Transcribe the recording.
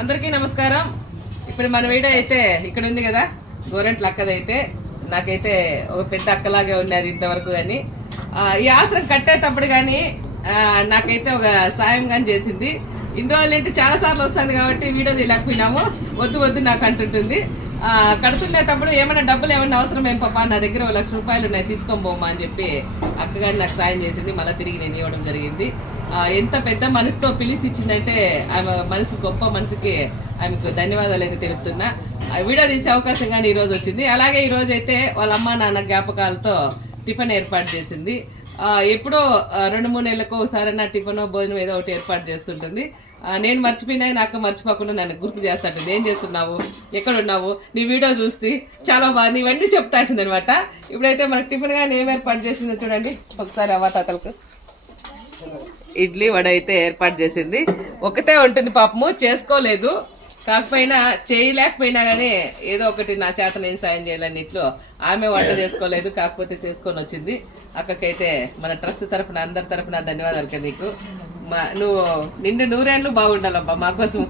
అందరికీ నమస్కారం. ఇప్పుడు మన వీడియో అయితే ఇక్కడ ఉంది కదా, గోరెంట్ల అక్కదైతే నాకైతే ఒక పెద్ద అక్కలాగే ఉన్నది ఇంతవరకు. కానీ ఈ ఆశ్రమం కట్టేటప్పుడు కానీ నాకైతే ఒక సాయం గాని చేసింది. ఇన్ని రోజులు ఏంటి చాలా సార్లు వస్తుంది కాబట్టి వీడియో తీయలేకపోయినాము. వద్దు వద్దు నాకు అంటుంటుంది. కడుతుండేటప్పుడు ఏమైనా డబ్బులు ఏమైనా అవసరం ఏం పాప, నా దగ్గర 1 లక్ష రూపాయలు ఉన్నాయి, తీసుకొని పోమా అని చెప్పి అక్కగాని నాకు సాయం చేసింది. మళ్ళీ తిరిగి నేను ఇవ్వడం జరిగింది. ఎంత పెద్ద మనసుతో పిలిచి ఇచ్చిందంటే ఆమె మనసు, గొప్ప మనసుకి ఆమెకు ధన్యవాదాలు అయితే తెలుపుతున్నా. వీడియో తీసే అవకాశం కానీ ఈ రోజు వచ్చింది. అలాగే ఈ రోజు అయితే వాళ్ళ అమ్మ నాన్న జ్ఞాపకాలతో టిఫిన్ ఏర్పాటు చేసింది. ఎప్పుడో 2-3 నెలలకు ఒకసారైనా టిఫిన్ భోజనం ఏదో ఒకటి ఏర్పాటు చేస్తుంటుంది. నేను మర్చిపోయినా నాకు మర్చిపోకుండా నన్ను గుర్తు చేస్తాంటుంది. ఏం చేస్తున్నావు, ఎక్కడ ఉన్నావు, నీ వీడియో చూస్తే చాలా బాగుంది, ఇవన్నీ చెప్తా ఉంటుంది అనమాట. ఇప్పుడైతే మనకు టిఫిన్ గానీ ఏం ఏర్పాటు చేసిందో చూడండి ఒకసారి. అవ్వతాతలకు ఇడ్లీ వడ అయితే ఏర్పాటు చేసింది. ఒకటే ఉంటుంది పాపము, చేసుకోలేదు. కాకపోయినా చేయలేకపోయినా గానీ ఏదో ఒకటి నా చేత నేను సాయం చేయాలని ఇట్లు ఆమె వంట చేసుకోలేదు, కాకపోతే చేసుకొని వచ్చింది. అక్కకైతే మన ట్రస్ట్ తరఫున అందరి తరఫున ధన్యవాదాలు. నీకు నువ్వు నిండు 100 ఏళ్ళు బాగుండాలబ్బా మా కోసం.